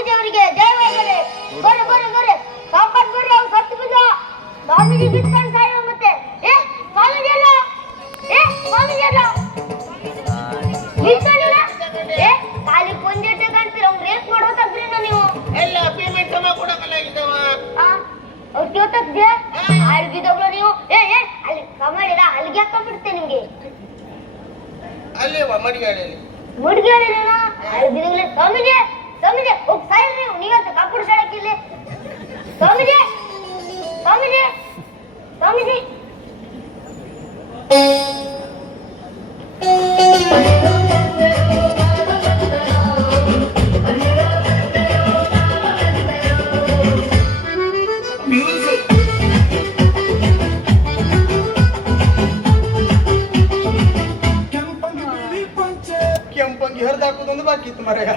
ಸ್ವಾಮೀಜಿ ಅವರಿಗೆ ಜಯವಾಗಲಿ. ಬರ್ರಿ ಬರ್ರಿ ಬರ್ರಿ, ಸಾಪಾಟ್ ಬರ್ರಿ, ಅವ್ರು ಸತ್ತು ಬಿದ್ದ ಸ್ವಾಮೀಜಿ ಬಿತ್ಕೊಂಡು ಸಾಯ. ಮತ್ತೆ ಸ್ವಾಮೀಜಿ ಅಲ್ಲ, ಸ್ವಾಮೀಜಿ ಅಲ್ಲ ಬಿತ್ಕೊಂಡಿಲ್ಲ. ಖಾಲಿ ಕೊಂದಿಟ್ಟೆ ಕಾಣ್ತೀರ, ಅವ್ನು ರೇಪ್ ಮಾಡೋತಾಗ್ರಿ ನೀವು ಎಲ್ಲ ಪೇಮೆಂಟ್ ಸಮ ಕೊಡಕಲ್ಲ ಇದ್ದವ ಅವ್ರು ಕೇಳ್ತದ್ದೆ ಅಳ್ಗಿದವ್ರು ನೀವು. ಅಲ್ಲಿ ಕಮಾಡಿಲ್ಲ, ಅಲ್ಲಿಗೆ ಹಾಕೊಂಡ್ಬಿಡ್ತೆ ನಿಮ್ಗೆ. ಅಲ್ಲೇ ಮಡಿಗಾಡಿ ಮುಡ್ಗೇಳಿ ನೀನು ಅಳ್ಗಿದವ್ಲೆ. ಸ್ವಾಮೀಜಿ ಸ್ವಾಮೀಜಿ ಹೋಗಿ ಸಾಯಿ ನೀವು, ನೀವಂತ ಕಾಪುಡ್ ಸಾಡಕ್ಕಿಲ್ಲಿ. ಸ್ವಾಮೀಜಿ ಸ್ವಾಮೀಜಿ ಸ್ವಾಮೀಜಿ ಕೆಂಪಂಗಿ ಹರಿದಾಕೋದೊಂದು ಬಾಕಿ ಇತ್ತು ಮರೆಯ.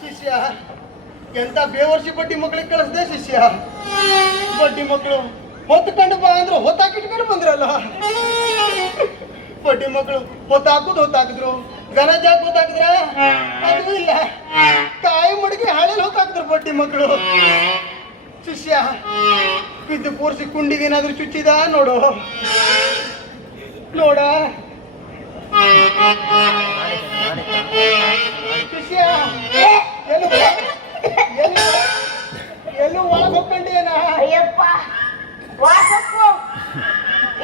ಶಿಷ್ಯ ಎಂತ ಬೇವರ್ಸಿ ಬಡ್ಡಿ ಮಕ್ಕಳಿಗೆ ಕಳಿಸ್ದೆ ಶಿಷ್ಯ. ಬಡ್ಡಿ ಮಕ್ಕಳು ಹೊತ್ಕೊಂಡು ಬಾ ಅಂದ್ರೆ ಹೊತ್ತಾಕಿಟ್ಕೊಂಡು ಬಂದ್ರಲ್ಲ. ಬಡ್ಡಿ ಮಕ್ಕಳು ಹೊತ್ತಾಕಿದ್ರು, ಗನಜಾಕ್ ಹೊತ್ತಾಕಿದ್ರ ಅದು ಇಲ್ಲ, ಕಾಯಿ ಮಡಿಗೆ ಹಾಳೆಲ್ ಹೊತ್ತಾಕಿದ್ರು ಬಡ್ಡಿ ಮಕ್ಕಳು. ಶಿಷ್ಯ ಬಿದ್ದು ಕೂರ್ಸಿ ಕುಂಡಿಗೆ ಏನಾದ್ರು ಚುಚ್ಚಿದ ನೋಡು ನೋಡ ಶಿಷ್ಯ. ಎಲ್ಲೂ ಒಳಗೆ ಹೋಗ್ಕೊಂಡೇನ? ಅಯ್ಯಪ್ಪ ವಾಸಪ್ಪು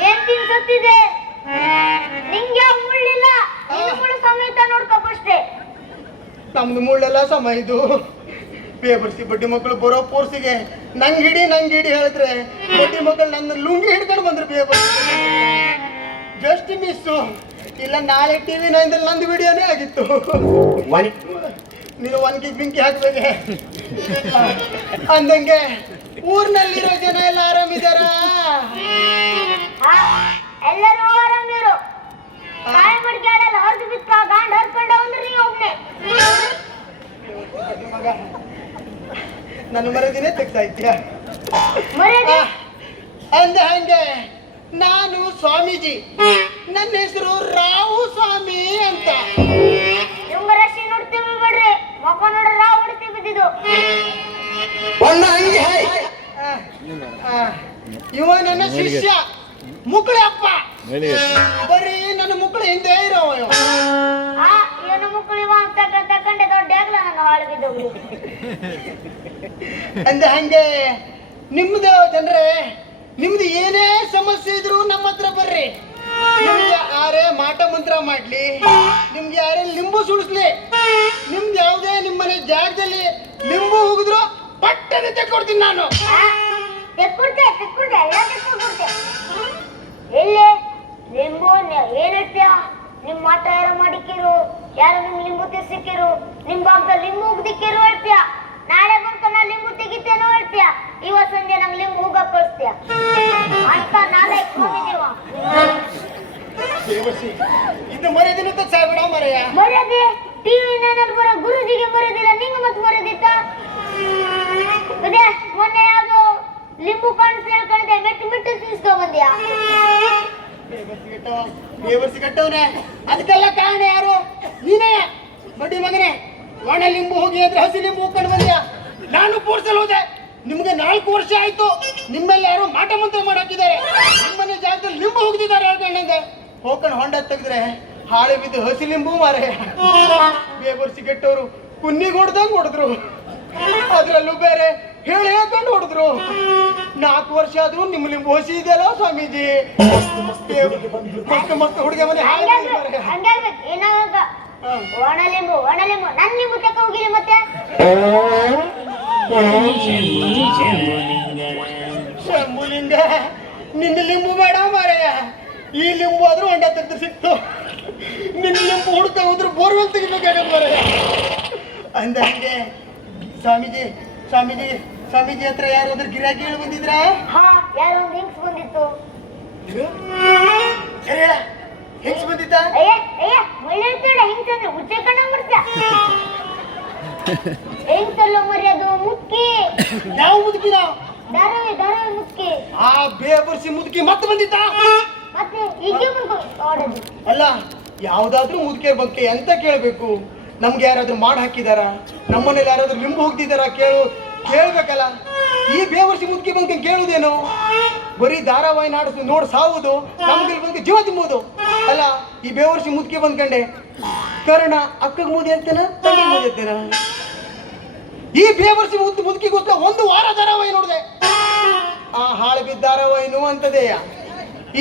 ಏನ್ ತಿನ್ಸತ್ತಿದೆ ನಿಂಗೆ? ಮುಳ್ಳಿಲ್ಲ, ಮುಳ್ಳು ಸಮೇತ ನೋಡ್ಕೊಬಷ್ಟೇ. ನಮ್ದು ಮುಳ್ಳೆಲ್ಲ ಸಮ ಇದು. ಬೇಬರ್ಸಿ ಬಡ್ಡಿ ಮಕ್ಕಳು ಬರೋ ಪೋರ್ಸಿಗೆ ನಂಗ್ ಹಿಡಿ ಹೇಳಿದ್ರೆ ಬಡ್ಡಿ ಮಕ್ಕಳು ನನ್ನ ಲುಂಗಿ ಹಿಡ್ಕೊಂಡು ಬಂದ್ರು ಬೇಬರ್ಸಿ. Just miss. ಇಲ್ಲ ನಾಳೆ ಟಿವಿ ನೈನ್ದಲ್ಲಿ ನಂದು ವಿಡಿಯೋನೇ ಆಗಿತ್ತು. ನೀನು ಒನ್ಗಿ ಬಿಂಕಿ ಹಾಕ್ಬೇಕೆ ಅಂದಂಗೆ ಊರ್ನಲ್ಲಿರೋ ಜನ ಎಲ್ಲ ಆರಾಮಿದಾರ? ಎಲ್ಲರೂ ಆರಾಮಿರು. ಕಾಯಿ ಮಡ್ಗಾಡಲ್ಲ ಹೊರದು ಬಿತ್ತ ಗಾಂಡ್ ಹರ್ಕೊಂಡ ಒಂದ್ರಿ ಒಬ್ನೇ ಮಗ. ನನ್ನ ಮರದಿನೇ ತೆಗ್ಸಾಯ್ತ್ಯಾ? ಅಂದ ಹಂಗೆ ನಾನು ಸ್ವಾಮೀಜಿ, ನನ್ನ ಹೆಸರು ರಾವು ಸ್ವಾಮಿ ಅಂತ. ನಿಮ್ಗ ರಶಿ ನೋಡ್ತೀವಿ ಬಿಡ್ರಿ, ಮಕ್ಕ ನೋಡ್ರ ರಾವ್ ಹೊಡ್ತೀವಿ ಬಿದ್ದಿದ್ದು. ಇವ ನನ್ನ ಶಿಷ್ಯ ಮುಕ್ಕಳಿ ಅಪ್ಪ. ಬರೀ ನನ್ನ ಮುಕ್ಕಳು ಹಿಂದೆ ಇರೋವ. ಏನು ಮುಕ್ಕಳಿವ ಅಂತ ತಕೊಂಡೆ ದೊಡ್ಡ ಆಗ್ಲ ನನ್ನ ಹಾಳು ಬಿದ್ದೋಗ್ಲಿ. ಅಂದ ಹಂಗೆ ನಿಮ್ದು ಜನರೇ, ನಿಮ್ದು ಏನೇ ಸಮಸ್ಯೆ ಇದ್ರು ನಮ್ಮ ಹತ್ರ ಬರ್ರಿ. ನಿಮ್ಗೆ ಯಾರೇ ಮಾಟ ಮಂತ್ರ ಮಾಡ್ಲಿ, ನಿಮ್ಗೆ ಯಾರೇ ಲಿಂಬು ಸುಳಿಸ್ಲಿ, ನಿಮ್ದು ಯಾವುದೇ ನಿಮ್ಮನೆ ಜಾಗದಲ್ಲಿ ಲಿಂಬು ಹೋಗಿದ್ರು ಪಟ್ಟನೆ ತೆಕ್ಕೊಡ್ತೀನಿ ನಾನು. ಎಲ್ಲಿ ಲಿಂಬು ಏನೈತ್ಯ? ನಿಮ್ ಮಾಟ ಯಾರು ಮಾಡಿಕ್ಕಿರು, ಯಾರು ನಿಮ್ ಲಿಂಬು ತಿರ್ಸಿಕ್ಕಿರು, ನಿಮ್ ಬಾಗ್ದ ಲಿಂಬು ಉಗ್ದಿಕ್ಕಿರು ಹೇಳ್ತೀಯ. ನಾಳೆ ಬಂತು ನಾ ಲಿಂಬು ತೆಗಿತೇನೋ ಹೇಳ್ತೀಯ. ಇವತ್ತು ಸಂಜೆ ನಂಗೆ ಲಿಂಬು ಹೂಗ ಕಳಿಸ್ತೀಯ ಅಂತ ನಾಳೆ ಹೋಗಿದ್ದೀವ. ಇದು ಮರ್ಯಾದಿನ ಸಾಯ್ಬೇಡ ಮರೆಯ. ಮರ್ಯಾದೆ ಟಿವಿ ನಲ್ಲಿ ಬರೋ ಗುರುಜಿಗೆ ಮರ್ಯಾದಿಲ್ಲ, ನಿಂಗೆ ಮತ್ತೆ ಮರ್ಯಾದಿತ್ತ? ಮೊನ್ನೆ ಯಾವ್ದು ಲಿಂಬು ಕಾಣಿಸ್ ಹೇಳ್ಕೊಂಡಿದ್ದೆ, ಮೆಟ್ಟು ತಿನ್ಸ್ಕೊ ಬಂದ್ಯಾ? ಬೇವರ್ಸಿ ಕಟ್ಟವನೆ. ಅದಕ್ಕೆಲ್ಲ ಕಾರಣ ಯಾರು? ನೀನೇ ಬಡ್ಡಿ ಮಗನೇ. ಒಣ ಲಿಂಬು ಹೋಗಿ ಅಂದ್ರೆ ಹಸಿ ಲಿಂಬು ಹೋಗ್ಕೊಂಡು ಬಂದ್ಯಾ? ನಾನು ಕೋರ್ಸಲ್ಲಿ ಹೋದೆ, ನಿಮ್ಗೆ 4 ವರ್ಷ ಆಯ್ತು. ನಿಮ್ಮಲ್ಲಿ ಯಾರು ಮಾಟ ಮಂತ್ರ ಮಾಡಾಕಿದ್ದಾರೆ, ನಿಮ್ಮನೆ ಜಾಗದಲ್ಲಿ ಲಿಂಬು ಹೋಗ್ತಿದ್ದಾರೆ ಹೇಳ್ಕೊಂಡಂಗೆ. ಹೋಗ್ಕೊಂಡು ಹೊಂಡ ತೆಗೆದ್ರೆ ಹಾಳೆ ಬಿದ್ದು ಹಸಿ ಲಿಂಬು ಮಾರೆ. ಬೇವರ್ಸಿ ಕೆಟ್ಟವರು ಕುನ್ನಿಗೆ ಹೊಡೆದ್ರು, ಅದ್ರಲ್ಲೂ ಬೇರೆ ಹೇಳಿ ಹೇಳ್ಕೊಂಡು ಹೊಡೆದ್ರು. 4 ವರ್ಷ ಆದ್ರೂ ನಿಮ್ಮ ಲಿಂಬು ಹಸಿ ಇದೆಯಲ್ಲ ಸ್ವಾಮೀಜಿ. ಮಸ್ತ್ ಹುಡುಗ ಮನೆ ಒಣ ಲಿಂಬು ನನ್ ಲಿಂಬು ತಕ್ಕ ಹೋಗಿರಿ ಮತ್ತೆ. ಶಂಭುಲಿಂಗ, ನಿನ್ನ ಲಿಂಬು ಬೇಡ ಮಾರಯ್ಯ. ಈ ಲಿಂಬು ಆದ್ರೂ ಹೊಂಡ ತೆಗೆದು ಸಿಕ್ತು. ನಿನ್ನ ಲಿಂಬು ಹುಡುಕ ಹೋದ್ರು ಬೋರ್ವೆಲ್ ತೆಗಿಬೇಕಾಗ ಮಾರಯ್ಯ. ಅಂದಂಗೆ ಸ್ವಾಮೀಜಿ ಹತ್ರ ಯಾರಾದ್ರೂ ಗಿರಾಕಿ ಹೇಳಿ ಬಂದಿದ್ರ? ಯಾರೋ ಒಂದು ಹಿಂಗ್ಸ್ ಬಂದಿತ್ತು. ಹೆಂಗ್ಸ್ ಬಂದಿತ್ತ? ಹಿಂಗ್ಸ್ ಅಂದ್ರೆ ಹುಚ್ಚೆ ಕಣ್ಣ ಹೆಂಗ್ಸಲ್ಲ ಮರ್ಯಾದು ಮುಕ್ಕಿ. ಯಾವ ಮುದುಕಿನ? ಧಾರಾವಾಹಿ ಮುಕ್ಕಿ. ಆ ಬೇಬರ್ಸಿ ಮುದುಕಿ ಮತ್ತೆ ಬಂದಿತ್ತ? ಮತ್ತೆ ಈಗ ಅಲ್ಲ, ಯಾವ್ದಾದ್ರೂ ಮುದುಕೆ ಬಗ್ಗೆ ಅಂತ ಕೇಳ್ಬೇಕು. ನಮ್ಗೆ ಯಾರಾದ್ರೂ ಮಾಡಿ ಹಾಕಿದಾರ, ನಮ್ಮನೇಲಿ ಯಾರಾದ್ರೂ ಲಿಂಬು ಹೋಗ್ತಿದಾರ ಕೇಳ್ಬೇಕಲ್ಲ. ಈ ಬೇವರ್ಸಿ ಮುದುಕಿ ಬಂದು ಕೇಳುವುದೇನು? ಬರೀ ಧಾರಾವಾಹಿ ನೋಡಿ ಸಾವುದು, ನಮ್ಗೆ ಬಂದು ಜೀವ ತಿಂಬೋದು ಅಲ್ಲ. ಈ ಬೇವರ್ಸಿ ಮುದುಕಿ ಬಂದ್ಕಂಡೆ ಕರ್ಣ ಅಕ್ಕಗ್ ಮೂದಿ ಅಂತೇನ, ತಂಗಿ ಮೂದಿ ಅಂತೇನ? ಈ ಬೇವರ್ಸಿ ಮುದುಕಿಗೋಸ್ಕರ ಒಂದು ವಾರ ಧಾರಾವಾಹಿ ನೋಡಿದೆ. ಆ ಹಾಳು ಬಿದ್ದ ಧಾರಾವಾಹಿನೂ ಅಂತದೇಯ.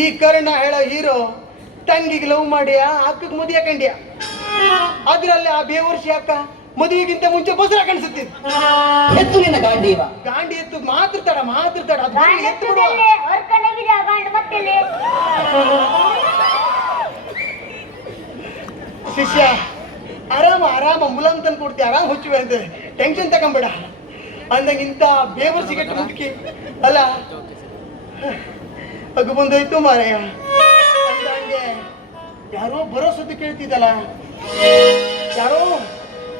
ಈ ಕರ್ಣ ಹೇಳೋ ಹೀರೋ ತಂಗಿಗೆ ಲವ್ ಮಾಡಿ ಅಕ್ಕಗ್ ಮದುವೆ ಹಾಕಂಡ್ಯ. ಅದ್ರಲ್ಲಿ ಆ ಬೇವರ್ಸಿ ಅಕ್ಕ ಮದುವೆಗಿಂತ ಮುಂಚೆ ಬಸರ ಕಾಣಿಸುತ್ತಿದ್ದು. ಎತ್ತು ನಿನ್ನ ಗಾಂಡೀವ. ಗಾಂಡಿ ಎತ್ತು ಮಾತ್ರ ಅದು ಎತ್ತು ಬಿಡುವ. ಶಿಷ್ಯ ಆರಾಮ ಮುಲಾಮ್ ತಂದು ಕೊಡ್ತಿ, ಆರಾಮ್ ಹುಚ್ಚುವೆ ಅಂತ ಟೆನ್ಷನ್ ತಗೊಂಬೇಡ ಅಂದಂಗ ಇಂತ ಬೇವರ್ ಸಿಗಟ್ಟು ಮುದುಕಿ ಅಲ್ಲ ಅಗು ಬಂದೋಯ್ತು ಮಾರಯ್ಯ. ಅಂದಂಗೆ ಯಾರೋ ಭರೋಸದ್ದು ಕೇಳ್ತಿದ್ದಲ್ಲ, ಯಾರೋ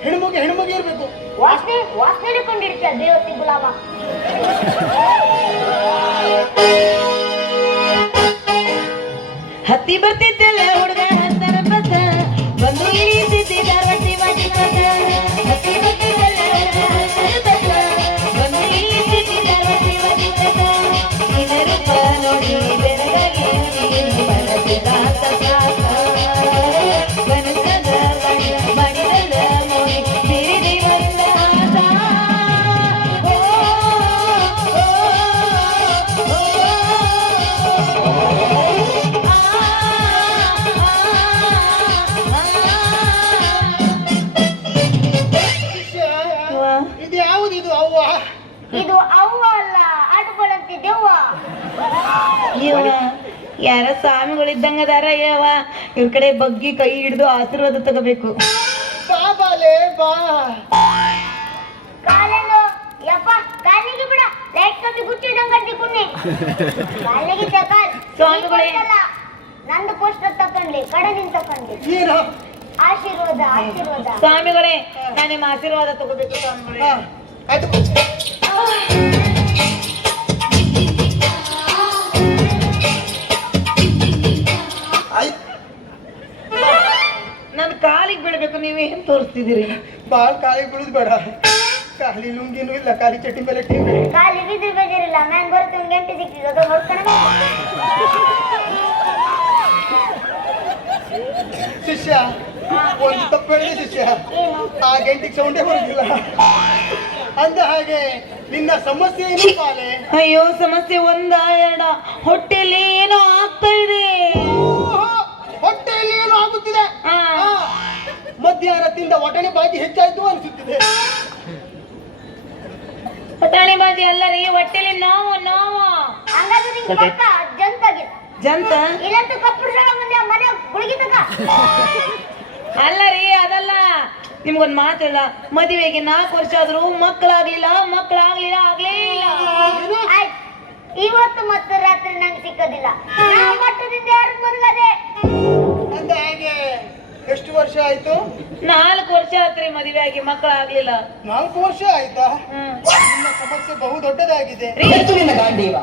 ಹೆಣ್ಮಗಿ ಇರ್ಬೇಕು. ವಾಸನೆ ಹಿಡ್ಕೊಂಡಿರ್ತೀಯ ದೇವತಿ ಗುಲಾಮ. ಹತ್ತಿ ಬರ್ತಿದ್ದಲ್ಲ ಹುಡುಗ ಹತ್ತರ ಪದ ಬಂದು ಇಳಿತಿದ್ದ ರೊಟ್ಟಿ ಬಾಟಿ ಪದ. ಹತ್ತಿ ಬರ್ತಿದ್ದಲ್ಲ ಹುಡುಗ ಹತ್ತರ ಪದ ಬಂದು ಇಳಿತಿದ್ದ ರೊಟ್ಟಿ ಬಾಟಿ ಪದ. ನಿನ್ನ ರೂಪ ನೋಡಿ ಬೆರಗಾಗಿ ಮನಸ್ಸಿನ ಸಾಕ ಕನಸದ ಮಾಡಿದಲ್ಲ ನೋಡಿ ಸಿರಿದಿ ಬಂದ ಆಟ. ಇದು ಯಾವುದಿದು ಅವ್ವ? ಇದು ಅವ್ವ ಅಲ್ಲ, ಆಡುಗಳಂತೆ ದೆವ್ವ. ಯವ್ವ ಯಾರ ಸ್ವಾಮಿಗಳಿದ್ದಂಗ ಅದಾರ ಯವ್ವ. ಇವ್ರ ಕಡೆ ಬಗ್ಗಿ ಕೈ ಹಿಡಿದು ಆಶೀರ್ವಾದ ತಗೋಬೇಕು. ಬಾಬಾಲೆ ಬಾ. ಕಾಲೆಲ್ಲೋ ಯಪ್ಪ ಕಾಲಿಗೆ ಬಿಡ, ಲೈಟ್ ಕಮ್ಮಿ ಗುಚ್ಚಿದಂಗ ಕುನ್ನಿ ಕಾಲಿಗೆ ತಕಾಲ್. ಸ್ವಾಮಿಗಳೇ. ನಂದು ಪೋಸ್ಟರ್ ತಕೊಂಡ್ಲಿ, ಕಡೆ ನಿನ್ ತಕೊಂಡ್ಲಿ. ಏನು? ಆಶೀರ್ವಾದ. ಸ್ವಾಮಿಗಳೇ ನಾನು ನಿಮ್ಮ ಆಶೀರ್ವಾದ ತಗೋಬೇಕು ಸ್ವಾಮಿಗಳೇ. ಹಾ, ಆಯ್ತು. ಆಯ್ತು. ನನ್ನ ಕಾಲಿಗೆ ಬೀಳ್ಬೇಕು, ನೀವೇನ್ ತೋರಿಸ್ತಿದ್ದೀರಿ? ಬಾಳ ಕಾಲಿಗೆ ಬೀಳುದು ಬೇಡ. ಖಾಲಿ ಲುಂಗಿನೂ ಇಲ್ಲ, ಖಾಲಿ ಚಟ್ಟಿ ಮೇಲೆ ಟೀಮ್. ಕಾಲಿ ಬಿದ್ದು ಬೇಜಾರಿಲ್ಲ, ಮ್ಯಾನ್ ಬರುತ್ತೆ ಒಂದು ಗಂಟೆ ಸಿಕ್ಕಿದೆ ಅದು ನೋಡ್ಕೊಂಡ. ಶಿಷ್ಯ ಒಂದು ತಪ್ಪು ಹೇಳಿದೆ ಶಿಷ್ಯ. ಏನು? ಆ ಗಂಟಿಗೆ ಸೌಂಡೇ ಬರುದಿಲ್ಲ. ಅಂದ ಹಾಗೆ ನಿನ್ನ ಸಮಸ್ಯೆ ಏನು ಪಾಲೆ? ಅಯ್ಯೋ ಸಮಸ್ಯೆ ಒಂದ ಎರಡ, ಹೊಟ್ಟೆಲಿ ಏನೋ ಆಗ್ತಾ ಇದೆ. ಹೊಟ್ಟೆಯಲ್ಲಿ ಏನು ಆಗುತ್ತಿದೆ? ಹಾ. ಮಧ್ಯಾಹ್ನ ತಿಂದ ಒಟಣೆ ಬಾಜಿ ಹೆಚ್ಚಾಯ್ತು ಅನಿಸುತ್ತಿದೆ. ಹೊಟಾಣಿ ಬಾಜಿ ಅಲ್ಲ ರೀ, ಹೊಟ್ಟೆಲಿ ನೋವು. ಹಂಗಾದ್ರೆ ನಿಂಗೆ ಪಕ್ಕ ಜಂತಾಗಿದೆ. ಜಂತ ಇಲ್ಲಂತೂ ಕಪ್ಪು ಮುಂದೆ ಮನೆ ಗುಳಿಗೆ ತಕ. ಅಲ್ಲ ರೀ, ಅದಲ್ಲ. ನಿಮ್ಗೊಂದ್ ಮಾತಿಲ್ಲ, ಮದುವೆಗೆ 4 ವರ್ಷ ಆದ್ರೂ ಮಕ್ಕಳಾಗ್ಲಿಲ್ಲ. ಆಗ್ಲೇ ಇಲ್ಲ. ಆಯ್ತು, ಇವತ್ತು ಮತ್ತು ರಾತ್ರಿ ನಂಗೆ ಸಿಕ್ಕೋದಿಲ್ಲ. ನಾವು ಮಟ್ಟದಿಂದ ಯಾರು ಮದುವೆ. ಅಂದ ಹಾಗೆ ಎಷ್ಟು ವರ್ಷ ಆಯ್ತು? 4 ವರ್ಷ ಆತ್ರಿ ಮದುವೆ ಆಗಿ, ಮಕ್ಕಳಾಗ್ಲಿಲ್ಲ. 4 ವರ್ಷ ಆಯ್ತಾ? ನಿಮ್ಮ ಸಮಸ್ಯೆ ಬಹು ದೊಡ್ಡದಾಗಿದೆ. ಎತ್ತು ನಿನ್ನ ಗಾಂಡೀವ.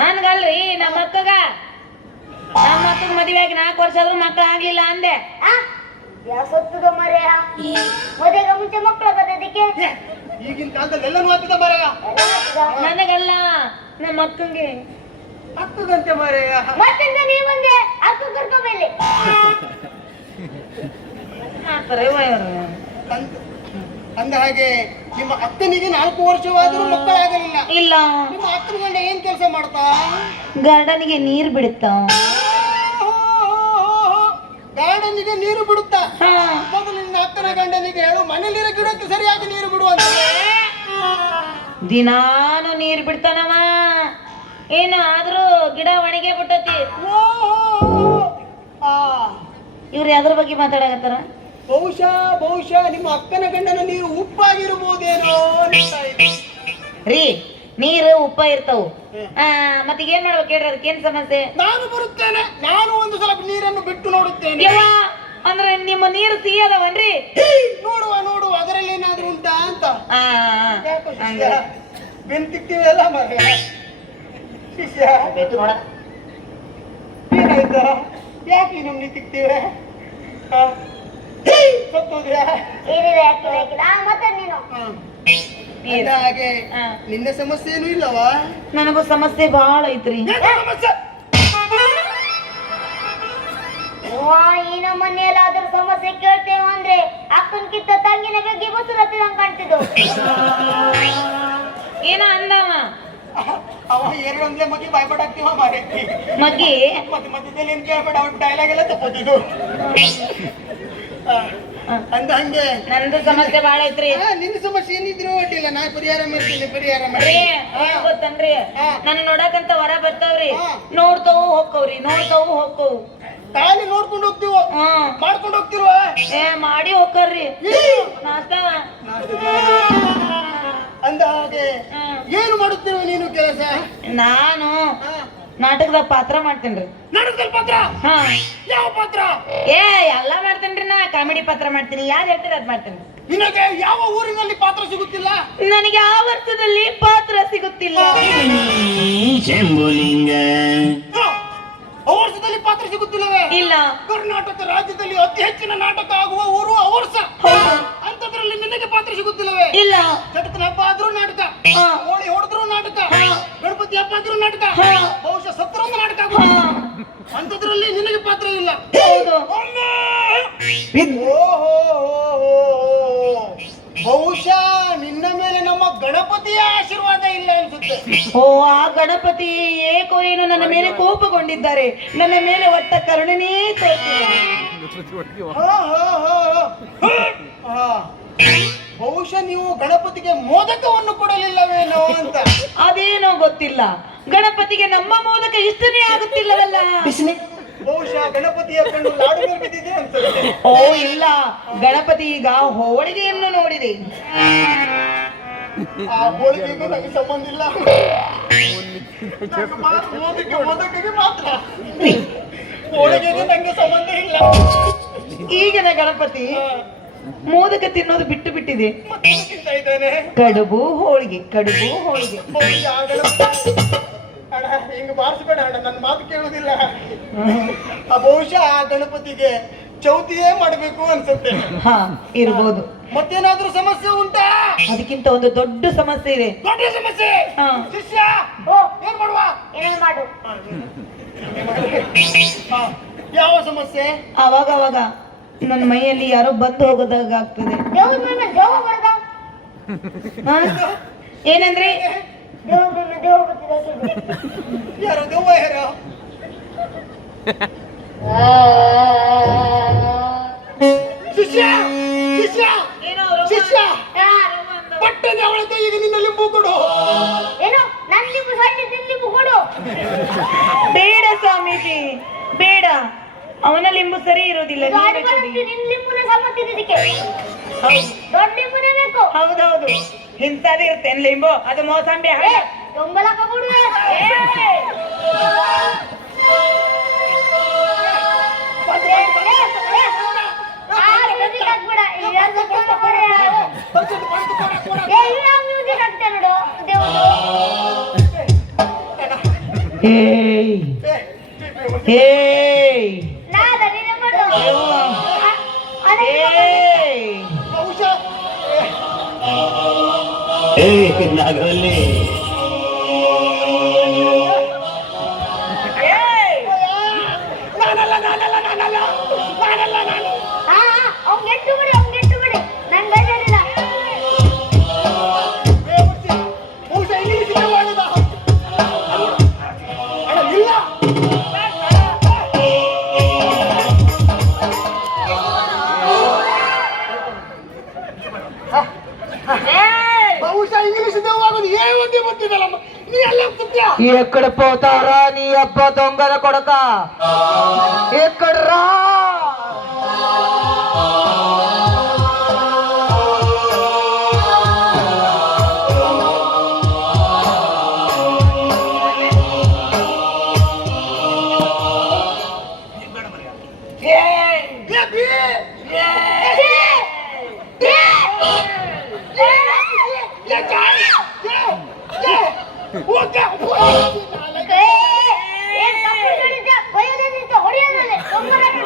ನನ್ಗಲ್ರಿ, ನಮ್ಮ ಅಕ್ಕಗ ಮದುವೆ ಆಗಿ 4 ವರ್ಷ ಆದ್ರೂ ಮಕ್ಕಳಾಗ್ಲಿಲ್ಲ ಅಂದೆ. ಸೊತ್ತದ ಮರೆಯ ಮದುವೆಗೆ ಮುಂಚೆ ಮಕ್ಕಳು ಬರೋದಕ್ಕೆ ಈಗಿನ ಕಾಲದಲ್ಲಿ ಎಲ್ಲನೂ ಆಗ್ತದ ಮರೆಯ. ನನಗಲ್ಲ, ನಮ್ಮ ಅಕ್ಕಂಗೆ. ಆಗ್ತದಂತೆ ಮರೆಯ. ಮತ್ತಿಂದ ನೀವೊಂದೆ ಅಕ್ಕ ಕರ್ಕೋಬೇಲಿ. ಅಂದ ಹಾಗೆ ನಿಮ್ಮ ಅಕ್ಕನಿಗೆ 4 ವರ್ಷವಾದರೂ ಮಕ್ಕಳಾಗಲಿಲ್ಲ. ಇಲ್ಲ. ನಿಮ್ಮ ಅಕ್ಕನ ಗಂಡ ಏನ್ ಕೆಲಸ ಮಾಡ್ತಾ? ಗಾರ್ಡನ್ಗೆ ನೀರ್ ಬಿಡುತ್ತಾ. ಗಾರ್ಡನ್ನಿಗೆ ನೀರು ಬಿಡುತ್ತಾ? ಹಾ. ಮೊದಲು ನಿನ್ನ ಅಕ್ಕನ ಗಂಡನಿಗೆ ಹೇಳು, ಮನೇಲಿರೋ ಗಿಡಕ್ಕೆ ಸರಿಯಾಗಿ ನೀರು ಬಿಡುವಂತ. ದಿನಾನು ನೀರ್ ಬಿಡ್ತಾನವ. ಏನು ಆದ್ರೂ ಗಿಡ ಒಣಗೆ ಬಿಟ್ಟತಿ. ಇವ್ರು ಯಾವ್ದ್ರ ಬಗ್ಗೆ ಮಾತಾಡಕತ್ತಾರ? ಬಹುಶಃ ನಿಮ್ಮ ಅಕ್ಕನ ಗಂಡನ ನೀರು ಉಪ್ಪಾಗಿರ್ಬೋದೇನೋ ಅನಿಸ್ತಾ ಇದೆ. ರೀ, ನೀರು ಉಪ್ಪ ಇರ್ತಾವು. ಮತ್ತೀಗ ಏನ್ ಮಾಡ್ಬೇಕು ಹೇಳ್ರಿ, ಅದಕ್ಕೇನ್ ಸಮಸ್ಯೆ? ನಾನು ಬರುತ್ತೇನೆ, ನಾನು ಒಂದು ಸಲ ನೀರನ್ನು ಬಿಟ್ಟು ನೋಡುತ್ತೇನೆ. ಯವ್ವ, ಅಂದ್ರೆ ನಿಮ್ಮ ನೀರು ಸಿಹಿ ಅದಾವನ್ರಿ? ನೋಡುವ ಅದರಲ್ಲಿ ಏನಾದ್ರೂ ಉಂಟಾ ಅಂತ. ಯಾಕೋ ಶಿಷ್ಯ ಹಂಗೆ. ಬೆಂತಿಕ್ತೀವಿ ಅಲ್ಲ ಮಗ ಶಿಷ್ಯ, ನೋಡ. ಏನಾಯ್ತಾ? ಯಾಕೆ ನಮ್ಗೆ ತಿಕ್ತೀವಿ? ಸತ್ತೋದ್ಯಾ? ಏನಿದೆ ಹಾಕಿಲ್ಲ ಮತ್ತೆ ನೀನು ಅಂದ ಹಾಗೆ ಹಾ. ನಿನ್ನ ಸಮಸ್ಯೆ ಏನು ಇಲ್ಲವಾ? ನನಗೂ ಸಮಸ್ಯೆ ಬಹಳ ಐತ್ರಿ. ಏನು ಸಮಸ್ಯೆ? ಈ ನಮ್ಮನೆ ಎಲ್ಲಾದ್ರೂ ಸಮಸ್ಯೆ ಕೇಳ್ತೇವೆ ಅಂದ್ರೆ ಅಕ್ಕನ್ಕಿಂತ ತಂಗಿನ ಬಗ್ಗೆ ಬಸುರತ್ತಿದಂಗ್ ಕಾಣ್ತಿದ್ದು. ಏನ ಅಂದವ ಅವ ಎರಡೊಂದ್ಲೆ ಮಗಿ ಬಾಯ್ಪಾಟ್ ಆಗ್ತೀವ ಮಾರೇ. ಮಗ್ಗಿ ಮತ್ತೆ ಮಧ್ಯದಲ್ಲಿ ಏನ್ ಕೇಳ್ಬೇಡ, ಅವ್ರ ಡೈಲಾಗ್ ಎಲ್ಲ ತಪ್ಪೋದಿದ್ದು. ಅಂದ ಹಂಗೆ ನಂದು ಸಮಸ್ಯೆ ಬಾಳ ಐತ್ರಿ. ನಿನ್ನ ಸಮಸ್ಯೆ ಏನಿದ್ರು ಅಡ್ಡಿಲ್ಲ, ನಾ ಪರಿಹಾರ ಮಾಡ್ತೀನಿ, ಪರಿಹಾರ ರೀ, ಮಾಡಿ. ಏನ್ ಗೊತ್ತನ್ರಿ, ಹಾ. ನನ್ನ ನೋಡಕಂತ ಹೊರ ಬರ್ತಾವ್ರಿ, ಹಾ. ನೋಡ್ತಾವು ಹೋಗ್ತಾವ್ರಿ, ನೋಡ್ತಾವು ಹೋಗ್ತಾವು. ಖಾಲಿ ನೋಡ್ಕೊಂಡು ಹೋಗ್ತೀವೋ ಹ್ಮ್ ಮಾಡ್ಕೊಂಡು ಹೋಗ್ತಿರುವ? ಏ ಮಾಡಿ ಹೋಗ್ತಾರ್ರಿ ನಾಷ್ಟ. ಅಂದ ಹಾಗೆ ಹ್ಮ್. ಏನು ಮಾಡುತ್ತೀರೋ ನೀನು ಕೆಲಸ? ನಾನು ನಾಟಕದ ಪಾತ್ರ ಮಾಡ್ತೇನ್ರಿ. ನಾಟಕದಲ್ಲಿ ಪಾತ್ರ? ಹಾ, ಯಾವ ಪಾತ್ರ? ಏ ಎಲ್ಲ ಮಾಡ್ತೇನ್ರಿ. ನಾ ಕಾಮಿಡಿ ಪಾತ್ರ ಮಾಡ್ತೀನಿ, ಯಾವ್ದು ಹೇಳ್ತೀರಿ ಅದ್ ಮಾಡ್ತೇನೆ. ನಿನಗೆ ಯಾವ ಊರಿನಲ್ಲಿ ಪಾತ್ರ ಸಿಗುತ್ತಿಲ್ಲ? ನನಗೆ ಆ ವರ್ಷದಲ್ಲಿ ಪಾತ್ರ ಸಿಗುತ್ತಿಲ್ಲ. ಶಂಭುಲಿಂಗ ಆ ವರ್ಷದಲ್ಲಿ ಪಾತ್ರ ಸಿಗುತ್ತಿಲ್ಲವೇ? ಇಲ್ಲ. ಕರ್ನಾಟಕ ರಾಜ್ಯದಲ್ಲಿ ಅತಿ ಹೆಚ್ಚಿನ ನಾಟಕ ಆಗುವ ಊರು ಅವರ್ಸ. ಅಂತದ್ರಲ್ಲಿ ನಿನಗೆ ಪಾತ್ರ ಸಿಗುತ್ತಿಲ್ಲವೇ? ಇಲ್ಲ. ಚಟಕನ ಹಬ್ಬ ಆದ್ರೂ ನಾಟಕ, ಹಾ. ಹೋಳಿ ಹೊಡೆದ್ರು ನಾಟಕ, ಗಣಪತಿ ಹಬ್ಬ ಆದ್ರೂ ನಾಟಕ, ಹಾ. ಬಹುಶಃ ಸತ್ತರೊಂದು ನಾಟಕ ಹಾ, ಆಗುವುದು. ಅಂತದ್ರಲ್ಲಿ ನಿನಗೆ ಪಾತ್ರ ಇಲ್ಲ. ಹೌದು. ಬಹುಶಃ ನಿನ್ನ ಮೇಲೆ ನಮ್ಮ ಗಣಪತಿಯ ಆಶೀರ್ವಾದ ಇಲ್ಲ ಅನ್ಸುತ್ತೆ. ಓ, ಆ ಗಣಪತಿ ಏಕೋ ಏನು ನನ್ನ ಮೇಲೆ ಕೋಪಗೊಂಡಿದ್ದಾರೆ. ನನ್ನ ಮೇಲೆ ಒಟ್ಟ ಕರುಣನೇ ತೋರಿಸಿಲ್ಲ. ಬಹುಶಃ ನೀವು ಗಣಪತಿಗೆ ಮೋದಕವನ್ನು ಕೊಡಲಿಲ್ಲವೇನೋ ಅಂತ. ಅದೇನೋ ಗೊತ್ತಿಲ್ಲ, ಗಣಪತಿಗೆ ನಮ್ಮ ಮೋದಕ ಇಷ್ಟನೇ ಆಗುತ್ತಿಲ್ಲವಲ್ಲ. ಬಹುಶಃ ಗಣಪತಿಯ ಕಣ್ಣು ಲಾಡು ಮೇಲೆ ಬಿದ್ದಿದೆ ಅನ್ಸುತ್ತೆ. ಓ ಇಲ್ಲ, ಗಣಪತಿ ಈಗ ಹೋಳಿಗೆಯನ್ನು ನೋಡಿದೆ. ಆ ಹೋಳಿಗೆಗೂ ನನಗೆ ಸಂಬಂಧ ಇಲ್ಲ. ಮೋದಕಕ್ಕೆ ಮಾತ್ರ, ಹೋಳಿಗೆಗೆ ನಂಗೆ ಸಂಬಂಧ ಇಲ್ಲ. ಈಗಿನ ಗಣಪತಿ ಮೋದಕ ತಿನ್ನೋದು ಬಿಟ್ಟು ಬಿಟ್ಟಿದೆ. ಮತ್ತೆ ತಿಂತಾ ಇದ್ದೇನೆ. ಕಡುಬು ಹೋಳಿಗೆ, ಕಡುಬು ಹೋಳಿಗೆ. ಬಹುಶಃ ಆ ಗಣಪತಿ ಅಣ್ಣ ಹಿಂಗ ಬಾರಿಸ್ಬೇಡ ಅಣ್ಣ, ನನ್ನ ಮಾತು ಕೇಳುವುದಿಲ್ಲ. ಬಹುಶಃ ಆ ಗಣಪತಿಗೆ ಚೌತಿಯೇ ಮಾಡಬೇಕು ಅನ್ಸುತ್ತೆ. ಹಾ, ಇರ್ಬೋದು. ಮತ್ತೇನಾದ್ರೂ ಸಮಸ್ಯೆ ಉಂಟಾ? ಅದಕ್ಕಿಂತ ಒಂದು ದೊಡ್ಡ ಸಮಸ್ಯೆ ಇದೆ. ದೊಡ್ಡ ಸಮಸ್ಯೆ? ಹಾ. ಶಿಷ್ಯ ಏನ್ ಮಾಡುವ? ಏನೇನ್ ಮಾಡು. ಹಾ, ಯಾವ ಸಮಸ್ಯೆ? ಅವಾಗ ಅವಾಗ ನನ್ನ ಮೈಯಲ್ಲಿ ಯಾರೋ ಬಂದು ಹೋಗೋದಾಗ ಆಗ್ತದೆ. ದೇವ್ರ ಮೇಲೆ ದೇವ ಬಡದ. ಹಾ? ಏನಂದ್ರಿ? ದೇವ್ರ ಮೇಲೆ ದೇವ ಬರ್ತಿದೆ. ಯಾರು ದೆವ್ವ ಯಾರು? ಶಿಷ್ಯ ಶಿಷ್ಯ ಏನೋ ಶಿಷ್ಯ ಪಟ್ಟದ ಅವಳದ ಈಗ ನಿನ್ನ ಲಿಂಬು ಕೊಡು. ಏನು ನನ್ ಲಿಂಬು ಸಣ್ಣ ನಿನ್ ಲಿಂಬು ಕೊಡು. ಬೇಡ ಸ್ವಾಮೀಜಿ, ಬೇಡ. ಅವನ ಲಿಂಬು ಸರಿ ಇರೋದಿಲ್ಲ. ನೀವೇ ಕೊಡಿ. ನಿನ್ ಲಿಂಬುನ ಸಂಬಂಧಿಸಿದ ಇದಕ್ಕೆ ದೊಡ್ಡ ಲಿಂಬುನೇ ಬೇಕು. ಹೌದೌದು, ಇಂಥದ್ದು ಇರ್ತೇನೆ ಲಿಂಬು. ಅದು ಮೋಸಂಬಿ ಹಣ್ಣು. ತೊಂಬಲಕ ಕೊಡು. ಏಯ್ ಏಯ್ ಏಯ್ ಬಹುಶಃ ನಾಗವಲ್ಲಿ ಏಯ್ ನಾನಲ್ಲ ನಾನಲ್ಲ ನಾನಲ್ಲ ನಾನಲ್ಲ ನಾನು. ಅವ್ನ್ ಗೆಟ್ಟು ಬಿಡಿ ನನ್ ಬೇಜಾರಿಲ್ಲ. ಬಹುಶಃ ಇಂಗ್ಲಿಷ್ ಮಾಡುದ ಅಣ್ಣ ಇಲ್ಲ. ಬಹುಶಃ ಇಂಗ್ಲಿಷ್ ದೇವಾಗೋದು ಏ ಒಂದೇ ಗೊತ್ತಿದಲ್ಲ. ನೀ ಎಲ್ಲ ಗೊತ್ತಿಯಾ? ఎక్కడ పోతారా నీ అబ్బా దొంగల కొడక ఎక్కడ్రా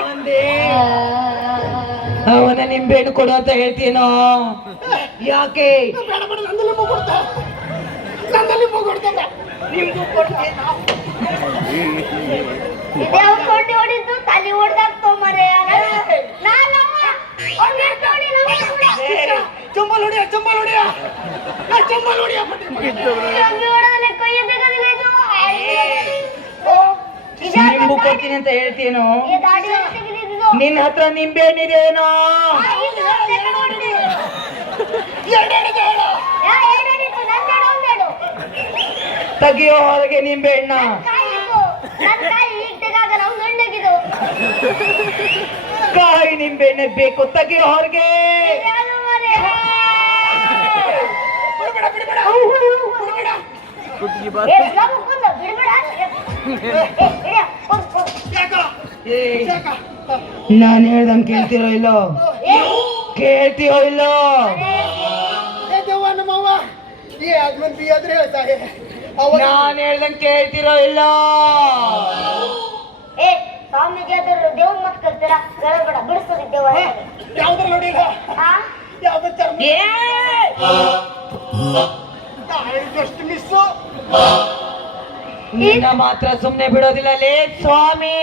ಒಂದೇ ಎರಡು ಕೊಡು ಅಂತ ಹೇಳ್ತೀನೋ? ಯಾಕೆ? ಬೇಡ ಬೇಡ, ನಂದು ಲಿಂಬು ಕೊಡ್ತಾ, ನಂದು ಲಿಂಬು ಕೊಡ್ತೇನೆ. ನಿಮ್ಗೂ ಕೊಡ್ತೇನೋ? ಇದ್ಯಾವ ಕೊಂಡಿ ಹೊಡಿದ್ದು ತಲೆ ಹೊಡೆದಾಗ್ತೋ ಮರೆ. ಚಂಬಲ್ ಹೊಡಿಯ, ಚಂಬಲ್ ಹೊಡಿಯ, ಚಂಬಲ್ ಹೊಡಿಯ. ನಿಂಬು ಕೊಡ್ತೀನಿ ಅಂತ ಹೇಳ್ತೀನೋ? ನಿನ್ನ ಹತ್ರ ನಿಂಬೆ ಹಣ್ಣಿದೇನೋ? ತೆಗಿಯೋ ಹೊರಗೆ ನಿಂಬೆ ಹಣ್ಣ. ಕಾಯಿ ನಿಂಬೆ ಹಣ್ಣೆ ಬೇಕು, ತೆಗಿಯೋ ಹೊರಗೆ. ನಾನು ಹೇಳ್ದಂಗೆ ಕೇಳ್ತಿರೋ ಇಲ್ಲೋ? ಕೇಳ್ತೀಯೋ ಇಲ್ಲೋ? ನಮ್ಮವ್ವ ಈ ಆದ್ಮೇಲೆ ಬಿ ಆದ್ರೆ ಹೇಳ್ತಾರೆ. ನಾನು ಹೇಳ್ದಂಗೆ ಕೇಳ್ತಿರೋ ಇಲ್ಲೋ? ಏ ಸ್ವಾಮೀಜಿ ಆದರೂ ದೇವ್ರ ಮತ್ ಕಲ್ತೀರಾ? ಬೇಡ ಬಿಡಿಸೋದು ದೇವ. ಯಾವ್ದ್ರ ನೋಡಿಲ್ಲ, ಯಾವ್ದು ಚರ್ಮ ಜಸ್ಟ್ ಮಿಸ್ಸು. ನಿನ್ನ ಮಾತ್ರ ಸುಮ್ನೆ ಬಿಡೋದಿಲ್ಲ ಲೇ ಸ್ವಾಮಿ.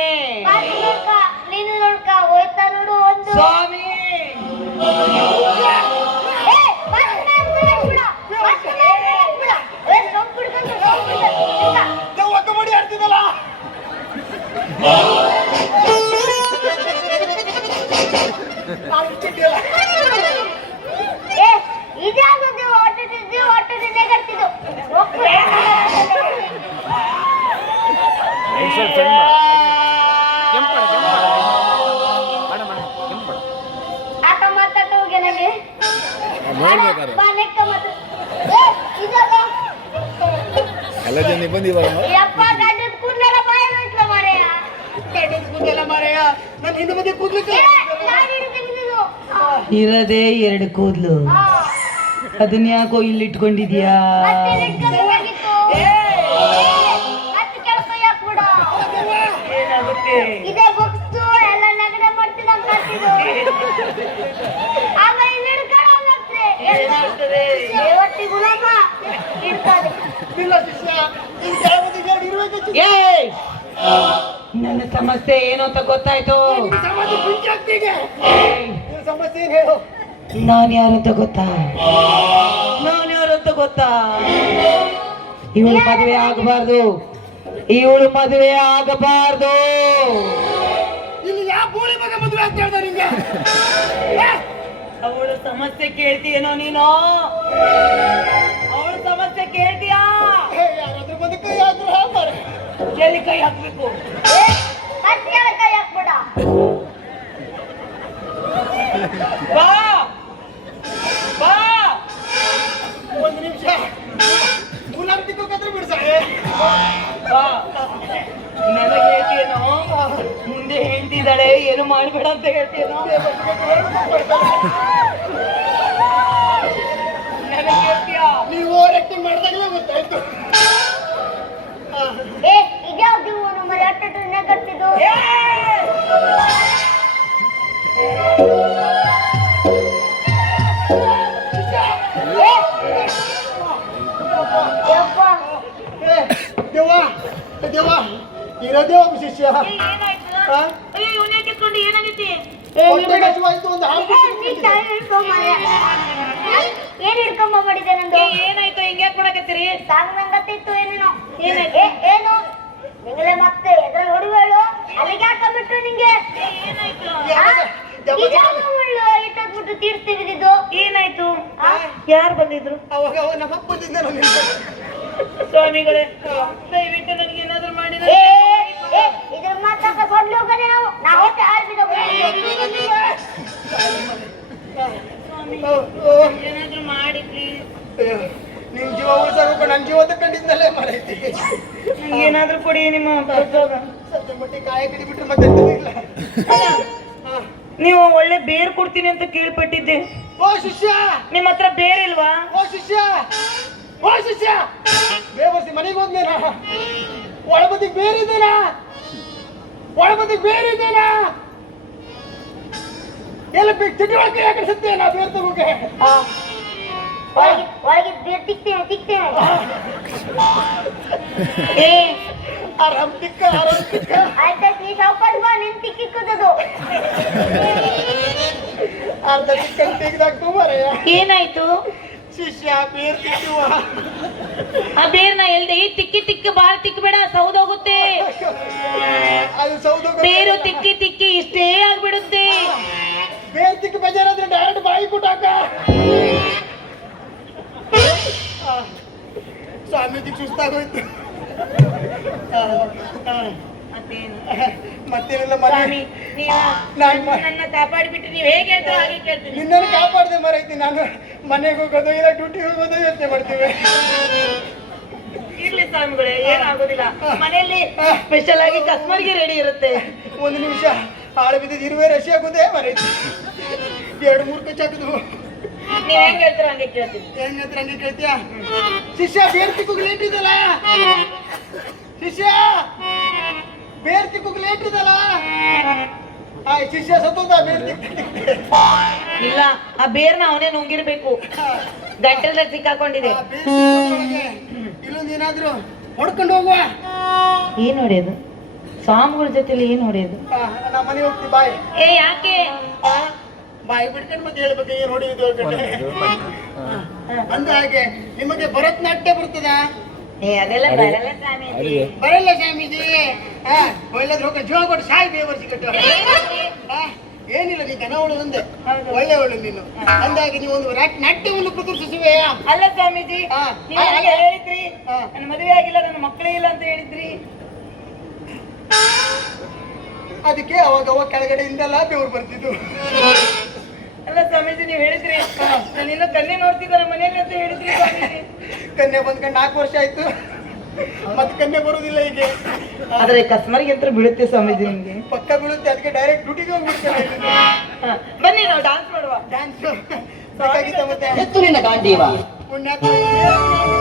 ನೀನು ನೋಡ್ಕ ಹೋಯ್ತಾ ನೋಡು ಒಂದು ಸ್ವಾಮಿ ದೆವ್ವ ಕಬಡ್ಡಿ ಆಡ್ತಿದ್ದಲ್ಲ. ಇದ್ಯಾವುದು ಹೊಟ್ಟದಿದ್ದೆ ಕಟ್ತಿದ್ದು. ಆಟ ಮಾತಾಟ ಹೋಗಿ ನನಗೆ ಎಲ್ಲ ಜನ ಬಂದಿವಾಗ ಯಪ್ಪ ಗಡ್ಡದ ಕೂದಲೆಲ್ಲ ಬಾಯ ನೋಡ್ಲ ಮಾರೆಯ. ಕೂದಲೆಲ್ಲ ಮಾರಾಯ, ನಾನು ಹಿಂದೆ ಮುಂದೆ ಕೂದ್ಲಿಕ್ಕೆ ಇರದೇ ಎರಡು ಕೂದ್ಲು, ಅದನ್ನ ಯಾಕೋ ಇಲ್ಲಿ ಇಟ್ಕೊಂಡಿದ್ಯಾ? ಇದೇ ಬುಕ್ಸು ಎಲ್ಲ ನಗಡೆ ಮಾಡ್ತಿದ್ದ ಆಮೇಲೆ ಇಲ್ಲಿ ಹಿಡ್ಕೊಳ್ಳೋದ್ರೆ ದೇವಟ್ಟಿ ಗುಲಾಮ ಇಡ್ತಾರೆ. ಇಲ್ಲ ಶಿಷ್ಯ, ಈ ಜಾಗದಲ್ಲಿ ಎರಡು ಇರ್ಬೇಕು. ಏಯ್! ನನ್ನ ಸಮಸ್ಯೆ ಏನು ಅಂತ ಗೊತ್ತಾಯ್ತು. ನಿನ್ನ ಸಮಾಧಿ ಬೆಂಕಿ ಹಾಕ್ತೀಗೆ. ನಿನ್ನ ಸಮಸ್ಯೆ ಏನು ಹೇಳು? ನಾನು ಯಾರಂತ ಗೊತ್ತಾ? ನಾನು ಯಾರಂತ ಗೊತ್ತಾ? ಇವಳು ಮದುವೆ ಆಗಬಾರ್ದು, ಇವಳು ಮದುವೆ ಆಗಬಾರ್ದು. ಇಲ್ಲಿ ಯಾವ ಬೋಳಿ ಮಗ ಮದುವೆ ಅಂತ ಹೇಳ್ದ ನಿಂಗೆ? ಅವಳ ಸಮಸ್ಯೆ ಕೇಳ್ತೀಯೇನೋ ನೀನು? ಅವಳ ಸಮಸ್ಯೆ ಕೇಳ್ತೀಯಾ? ಯಾರಾದ್ರೂ ಬಂದು ಕೈ ಹಾಕ್ರು ಹಾಕ್ತಾರೆ. ಎಲ್ಲಿ ಕೈ ಹಾಕ್ಬೇಕು? ಕೈ ಹಾಕ್ಬಿಡ. ಬಾ ಬಾ, ಒಂದು ನಿಮಿಷ ಗುಲಾಮ್ ತಿಕ್ಕೋಕತ್ರ ಬಿಡ್ಸಾರೆ. ಬಾ. ನನಗೆ ಹೇಳ್ತೀಯೇನೋ? ಮುಂದೆ ಹೇಳ್ತಿದ್ದಾಳೆ ಏನು ಮಾಡ್ಬೇಡ ಅಂತ ಹೇಳ್ತೀಯೇನೋ? ನನಗೆ ಹೇಳ್ತೀಯಾ? ನೀವು ಓವರ್ ಆಕ್ಟಿಂಗ್ ಮಾಡಿದಾಗಲೇ ಗೊತ್ತಾಯ್ತು. ಏ ಇದ್ಯಾವ್ದು ಇವನು ಮರಿ ಅಟ್ಟನೆ ಕಟ್ಟಿದ್ದು? ಯಪ್ಪ ದೇವ ದೇವ ಇರೋದೇ ಒಬ್ಬ ಶಿಷ್ಯ. ಹೊಟ್ಟೆ ಹಸಿವಾಯ್ತು, ಒಂದು ಹಾಲು ಏನ್ ಹಿಡ್ಕೊಂಬ ಮಾಡಿದೆ ನಂದು? ಏನಾಯ್ತು ಹಿಂಗ್ಯಾಕ್ ಮಾಡಕತ್ತೀರಿ? ಸಾಂಗಂಗತ್ತಿತ್ತು ಏನೇನೋ. ಏನು ನಿಂಗಲೇ ಮತ್ತೆ ಎದ್ರಲ್ಲಿ ಹೊಡಿವೇಳು ಅಲ್ಲಿಗೆ ಹಾಕೊಂಡ್ಬಿಟ್ರು ನಿಂಗೆ. ಇಟ್ಟೋಗ್ಬಿಟ್ಟು ತೀರ್ಸ್ತಿದ್ದು ಏನಾಯ್ತು? ಯಾರು ಬಂದಿದ್ರು? ಅವಾಗ ನಮ್ಮ ಬಂದಿದ್ದ ಸ್ವಾಮಿಗಳೇ, ದಯವಿಟ್ಟು ನನಗೆ ಏನಾದ್ರು ಮಾಡಿ. ಇದ್ರ ಮಾತಾಕ ಸೊಡ್ಲು ಹೋಗದೆ ನಾವು ಹೊಟ್ಟೆ ಆಡ್ಬಿಟ್ಟು ಏನಾದ್ರು ಮಾಡಿ ಪ್ಲೀಸ್. ನಿಮ್ ಜೀವ ಉಳಿಸಬೇಕು, ನನ್ನ ಜೀವ ಕಂಡಿದ್ನಲ್ಲೇ ಮರೈತಿ. ಏನಾದ್ರು ಕೊಡಿ ನಿಮ್ಮ ಪ್ರಸಾದ. ಸದ್ಯ ಮಟ್ಟಿ ಕಾಯ ಕಡಿಬಿಟ್ರೆ ಮತ್ತೆ ಇಲ್ಲ. ನೀವು ಒಳ್ಳೆ ಬೇರ್ ಕೊಡ್ತೀನಿ ಅಂತ ಕೇಳ್ಪಟ್ಟಿದ್ದೆ. ಓ ಶಿಷ್ಯ, ನಿಮ್ಮ ಹತ್ರ ಬೇರ್ ಇಲ್ವಾ? ಓ ಶಿಷ್ಯ, ಓ ಶಿಷ್ಯ, ಬೇವರ್ಸಿ ಮನೆಗೆ ಹೋದ್ನೇನಾ? ಒಳಬದಿಗೆ ಬೇರಿದ್ದೇನಾ? ಒಳಬದಿಗೆ ಬೇರಿದ್ದೇನಾ? ಎಲ್ಲ ಚಟಿ ಒಳಗೆ ಯಾಕೆ ಸತ್ಯ ನಾ ಬೇರೆ ತಗೋಕೆ ಒಳಗೆ ಒಳಗೆ ಬೀರ್ ತಿಕ್ತೇನೆ ಏ ಆರಾಮ್ ತಿಕ್ಕ ಆಯ್ತಾಯ್ತು ನೀ ಸಾವ್ಕಾಸ್ ಬಾ ನಿನ್ ತಿಕ್ಕಿಕ್ಕದದು ಅರ್ಧ ಚಿಕ್ಕನ್ ತೆಗ್ದಾಕ್ತು ಮಾರಯ್ಯ. ಏನಾಯ್ತು? ಶಿಷ್ಯ ಬೇರ್ ತಿಕ್ಕುವ ಆ ಬೇರ್ನ ಎಲ್ದೆ ತಿಕ್ಕಿ ತಿಕ್ಕಿ ಬಾಳ್ ತಿಕ್ಕಬೇಡ, ಸೌದೋಗುತ್ತೆ. ಅದು ಸೌದು ಬೇರು ತಿಕ್ಕಿ ತಿಕ್ಕಿ ಇಷ್ಟೇ ಆಗ್ಬಿಡುತ್ತೆ. ಬೇರ್ ತಿಕ್ಕ ಬೇಜಾರಾದ್ರೆ ಡೈರೆಕ್ಟ್ ಬಾಯಿ ಕೊಟ್ಟಾಕ. ಸ್ವಾಮೀಜಿ ಸುಸ್ತಾಗೋಯ್ತು. ಮತ್ತೇನಿಲ್ಲ ಸ್ವಾಮಿ, ನೀವು ನಾನು ನನ್ನ ಕಾಪಾಡಿಬಿಟ್ಟು ನೀವು ಹೇಗೆ ಅಂತ ಹಾಗೆ ಕೇಳ್ತೀನಿ. ನಿನ್ನನ್ನು ಕಾಪಾಡದೆ ಮರೈತಿ. ನಾನು ಮನೆಗೆ ಹೋಗೋದು ಇಲ್ಲ ಡ್ಯೂಟಿಗೆ ಹೋಗೋದು ಯೋಚನೆ ಮಾಡ್ತೀವಿ. ಇರ್ಲಿ ಸ್ವಾಮಿಗಳೇ, ಏನಾಗೋದಿಲ್ಲ. ಮನೆಯಲ್ಲಿ ಸ್ಪೆಷಲ್ ಆಗಿ ಕಸ್ಮರ್ಗೆ ರೆಡಿ ಇರುತ್ತೆ. ಒಂದು ನಿಮಿಷ ಹಾಳು ಬಿದ್ದಿದ್ದು ಇರುವೆ ರಶಿ ಆಗೋದೇ ಮರೈತಿ. 2-3 ಕಚ್ಚಾಕದು. ನೀವ್ ಹೆಂಗ್ ಹೇಳ್ತೀರ ಹಂಗೆ ಕೇಳ್ತೀನಿ. ಹೆಂಗ್ ಹತ್ರ ಹಂಗೆ ಕೇಳ್ತೀಯ? ಶಿಷ್ಯ ಬೇರ್ ತಿಕ್ಕುಗ್ ಲೇಟ್ ಇದಲ್ಲ. ಶಿಷ್ಯ ಬೇರ್ ತಿಕ್ಕುಗ್ ಲೇಟ್ ಇದಲ್ಲ. ಶಿಷ್ಯ ಸತ್ತೋದ ಬೇರ್ ಇಲ್ಲ, ಆ ಬೇರ್ನ ಅವನೇ ನುಂಗಿರ್ಬೇಕು. ಗಂಟೆಲ್ಲ ಸಿಕ್ಕಾಕೊಂಡಿದೆ. ಇಲ್ಲೊಂದು ಏನಾದ್ರು ಹೊಡ್ಕೊಂಡು ಹೋಗುವ. ಏನ್ ಹೊಡೆಯೋದು? ಸ್ವಾಮಿಗಳ ಜೊತೆಲಿ ಏನ್ ಹೊಡೆಯೋದು? ನಮ್ಮ ಮನೆ ಹೋಗ್ತೀವಿ ಬಾಯ್. ಏ ಯಾಕೆ? ಬಾಯಿ ಬಿಡ್ಕೊಂಡು ಮತ್ತೆ ಹೇಳ್ಬೇಕು ಏನು ಹೊಡೆಯುದು ಅಂದ ಹಾಗೆ. ನಿಮಗೆ ಭರತನಾಟ್ಯ ಬರ್ತದ? ಏ ಅದೆಲ್ಲ ಬರಲ್ಲ ಸ್ವಾಮೀಜಿ. ಬರಲ್ಲ ಸ್ವಾಮೀಜಿ. ಒಳ್ಳೆದ್ ಹೋಗ ಜೀವ ಕೊಟ್ಟು ಸಾಯಿ ಬೇವರ್ಸಿ ಕಟ್ಟು. ಏನಿಲ್ಲ, ನೀ ಕನವಳು ಒಂದೇ ಒಳ್ಳೆ ನೀನು. ಅಂದಾಗಿ ನೀವು ಒಂದು ನಾಟ್ಯವನ್ನು ಪ್ರದರ್ಶಿಸುವೆಯಾ? ಅಲ್ಲ ಸ್ವಾಮೀಜಿ, ಹಾ. ನೀವು ನನಗೆ ಹೇಳಿದ್ರಿ ಹಾ. ನನ್ನ ಮದುವೆ ಆಗಿಲ್ಲ, ನನ್ನ ಮಕ್ಕಳೇ ಇಲ್ಲ ಅಂತ ಹೇಳಿದ್ರಿ. ಅದಕ್ಕೆ ಅವಾಗ ಕೆಳಗಡೆಯಿಂದೆಲ್ಲ ಬೆವರು ಬರ್ತಿದ್ದು. ಅಲ್ಲ ಸ್ವಾಮೀಜಿ, ನೀವು ಹೇಳಿದ್ರಿ ನಾನು ಇನ್ನೂ ಕನ್ಯೆ ನೋಡ್ತಿದ್ದಾರೆ ಮನೆಯಲ್ಲಿ ಅಂತ ಹೇಳಿದ್ರಿ ಸ್ವಾಮೀಜಿ. ಕನ್ಯೆ ಬಂದ್ಕೊಂಡು 4 ವರ್ಷ ಆಯ್ತು. ಮತ್ತೆ ಕನ್ಯೆ ಬರುವುದಿಲ್ಲ ಈಗ. ಆದ್ರೆ ಕಸ್ಮರ್ಗೆ ಅಂತ ಬೀಳುತ್ತೆ ಸ್ವಾಮೀಜಿ ನಿಮ್ಗೆ. ಪಕ್ಕ ಬೀಳುತ್ತೆ. ಅದಕ್ಕೆ ಡೈರೆಕ್ಟ್ ಡ್ಯೂಟಿಗೆ ಹೋಗ್ಬಿಡ್ತೇನೆ. ಬನ್ನಿ ನಾವು ಡಾನ್ಸ್ ಮಾಡುವ. ಡ್ಯಾನ್ಸ್ ಬೇಕಾಗಿತ್ತ ಮತ್ತೆ ಎತ್ತುರಿನ ಗಾಂಡೀವ ಪುಣ್ಯಾತ್ಮ